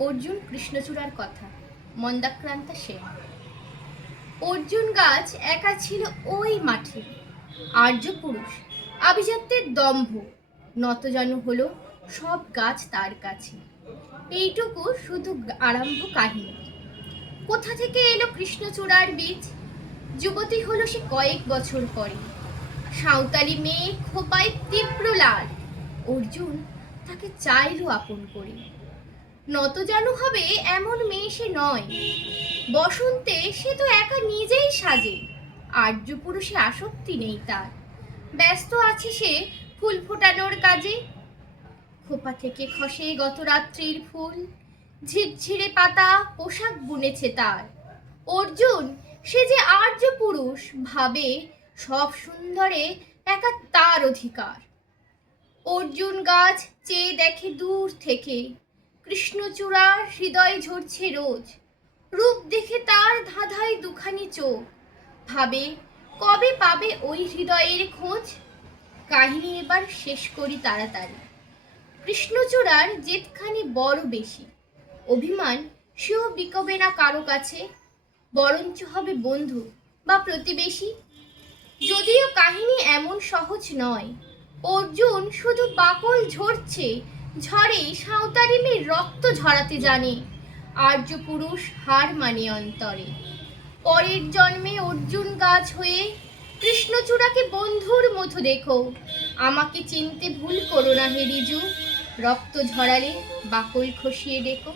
অর্জুন কৃষ্ণচূড়ার কথা। মন্দাক্রান্তা সেন। অর্জুন গাছ একা ছিল ওই মাঠে, আর্য পুরুষ আভিজাত্যের দম্ভ, নতজানু হলো সব গাছ তার কাছে। এইটুকু শুধু আরম্ভ কাহিনী। কোথা থেকে এলো কৃষ্ণচূড়ার বীজ? যুবতী হলো সে কয়েক বছর পরে, সাঁওতালি মেয়ে খোপায় তীব্র লাল। অর্জুন তাকে চাইলো আপন করে। নতজানু হবে এমন মেয়ে সে নয়, বসন্তে সে তো একা নিজেই সাজে। আর্য পুরুষে আসক্তি নেই তার, ব্যস্ত আছে সে ফুল ফোটানোর কাজে। খোপা থেকে খসে গত রাত্রির ফুল, ঝিরঝিরে পাতা পোশাক বুনেছে তার। অর্জুন সে যে আর্য পুরুষ ভাবে, সব সুন্দরে একা তার অধিকার। অর্জুন গাছ চেয়ে দেখে দূর থেকে, কৃষ্ণচূড়ার হৃদয় ঝরছে রোজ। রূপ দেখে তার ধাঁধায় দুখানি চোখ, ভাবে কবে পাবে ওই হৃদয়ের খোঁজ। কাহিনী এবার শেষ করি তাড়াতাড়ি। কৃষ্ণচূড়ার জেদখানি বড় বেশি, অভিমান সেও বিকবে না কারো কাছে, বরঞ্চ হবে বন্ধু বা প্রতিবেশী। যদিও কাহিনী এমন সহজ নয়, অর্জুন শুধু বাকল ঝরছে, ঝড়ে সাঁওতালি মেয়ের রক্ত ঝরাতে জানে। আর্য পুরুষ হার মানে অন্তরে। পরের জন্মে অর্জুন গাছ হয়ে কৃষ্ণচূড়াকে বন্ধুর মতো দেখো। আমাকে চিনতে ভুল করো না হে রিজু, রক্ত ঝরালে বাকল খসিয়ে দেখো।